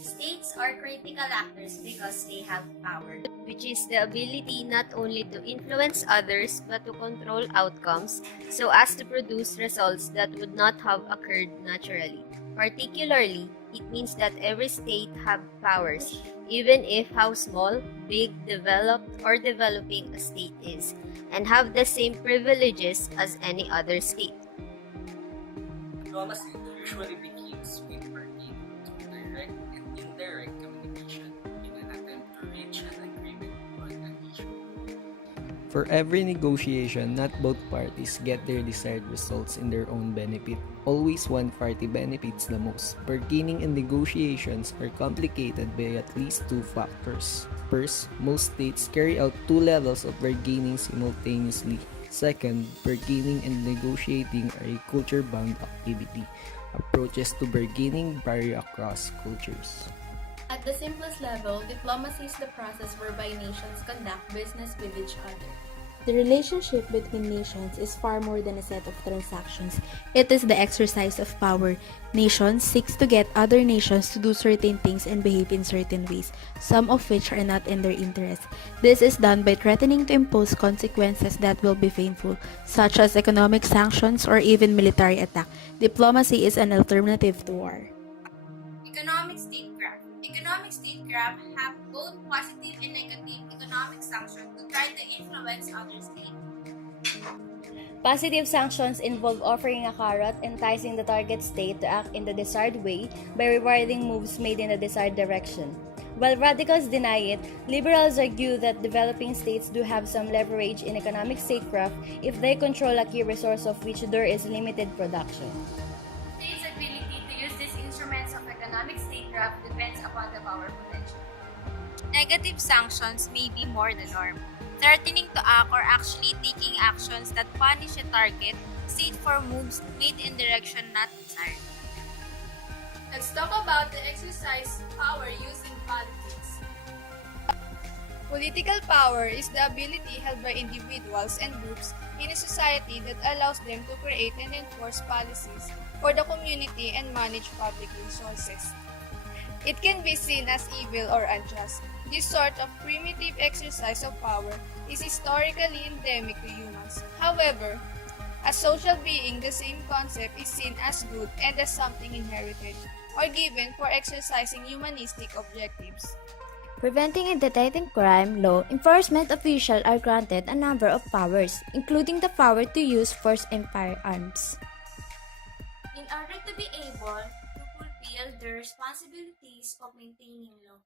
States are critical actors because they have power, which is the ability not only to influence others but to control outcomes so as to produce results that would not have occurred naturally. Particularly, it means that every state have powers, even if how small, big, developed, or developing a state is, and have the same privileges as any other state. Diplomacy usually begins with working through direct and indirect communication in an attempt to reach an agreement on an issue. For every negotiation, not both parties get their desired results in their own benefit. Always one party benefits the most. Bargaining and negotiations are complicated by at least two factors. First, most states carry out two levels of bargaining simultaneously. Second, bargaining and negotiating are a culture-bound activity. Approaches to bargaining vary across cultures. At the simplest level, diplomacy is the process whereby nations conduct business with each other. The relationship between nations is far more than a set of transactions. It is the exercise of power. Nations seeks to get other nations to do certain things and behave in certain ways, some of which are not in their interest. This is done by threatening to impose consequences that will be painful, such as economic sanctions or even military attack. Diplomacy is an alternative to war. Economic statecraft. Economic statecraft have both positive and negative economic sanctions to try to influence other states. Positive sanctions involve offering a carrot, enticing the target state to act in the desired way by rewarding moves made in the desired direction. While radicals deny it, liberals argue that developing states do have some leverage in economic statecraft if they control a key resource of which there is limited production. States' ability to use these instruments of economic statecraft depends upon the power potential. Negative sanctions may be more the norm, threatening to act or actually taking actions that punish a target state for moves made in direction not desired. Let's talk about the exercise power used in politics. Political power is the ability held by individuals and groups in a society that allows them to create and enforce policies for the community and manage public resources. It can be seen as evil or unjust. This sort of primitive exercise of power is historically endemic to humans. However, as social being, the same concept is seen as good and as something inherited or given for exercising humanistic objectives. Preventing and detecting crime, law enforcement officials are granted a number of powers, including the power to use force and firearms. In order to be able to fulfill the responsibilities of maintaining law,